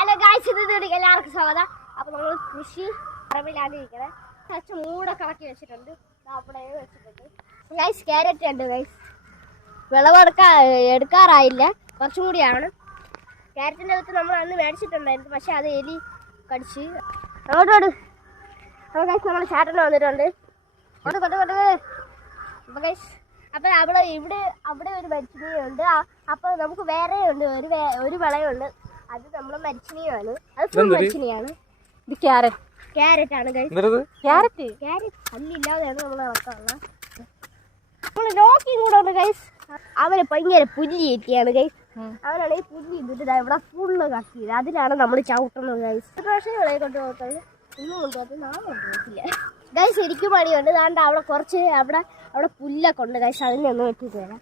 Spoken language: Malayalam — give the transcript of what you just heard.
ഹലോ ഗായ്സ്, എല്ലാവർക്കും സ്വാഗതം. അപ്പൊ നമ്മൾ കൃഷി പറമ്പിലാണ് ഇരിക്കുന്നത്. കുറച്ച് മൂടൊക്കെ ഇളക്കി വെച്ചിട്ടുണ്ട്. അവിടെ വെച്ചിട്ടുണ്ട് ഗായ്സ്. ക്യാരറ്റ് ഉണ്ട് ഗായ്സ്. എടുക്കാറായില്ല, കുറച്ചും കൂടിയാണ്. ക്യാരറ്റിൻ്റെ അകത്ത് നമ്മൾ അന്ന് മേടിച്ചിട്ടുണ്ടായിരുന്നു, പക്ഷെ അത് എലി കടിച്ച് അങ്ങോട്ടോട്. അപ്പോൾ ഗായ്സ് നമ്മൾ ചേട്ടന് വന്നിട്ടുണ്ട്. അപ്പോൾ ഗായ്സ്, അപ്പം അവിടെ ഒരു മരിച്ചിനിയുണ്ട്. അപ്പോൾ നമുക്ക് വേറെ ഉണ്ട് ഒരു വിളയുണ്ട്. അത് നമ്മൾ മരിച്ചിനിയാണ്. അത് ഫുൾ മരിച്ചിനിയാണ്. ഇത് ക്യാരറ്റ് ആണ് ഗൈസ്. ക്യാരറ്റ് അല്ലില്ലാതെയാണ് നമ്മൾ ഇറക്കാറുള്ളത്. നമ്മൾ നോക്കി കൂടെ ഉണ്ട് ഗൈസ്. അവന് ഭയങ്കര പുല്ലി ഏറ്റിയാണ് ഗൈസ്. അവനാണ് ഈ പുല്ലി ഇട്ടിട്ട് ഇവിടെ ഫുള്ള് കത്തിയത്. അതിലാണ് നമ്മൾ ചവിട്ടുന്നത് ഗൈസ്. പക്ഷേ വിളയെ കൊണ്ട് പോകത്തത് ഇന്നും കൊണ്ടുപോകത്ത് നാളെ കൊണ്ടുപോകത്തില്ല ഗൈസ്. എനിക്ക് പണിയുണ്ട്. അതുകൊണ്ട് അവിടെ കുറച്ച് അവിടെ പുല്ലൊക്കെ ഉണ്ട് ഗൈസ്. അതിനെ ഒന്ന് വെട്ടിട്ട് തരാം.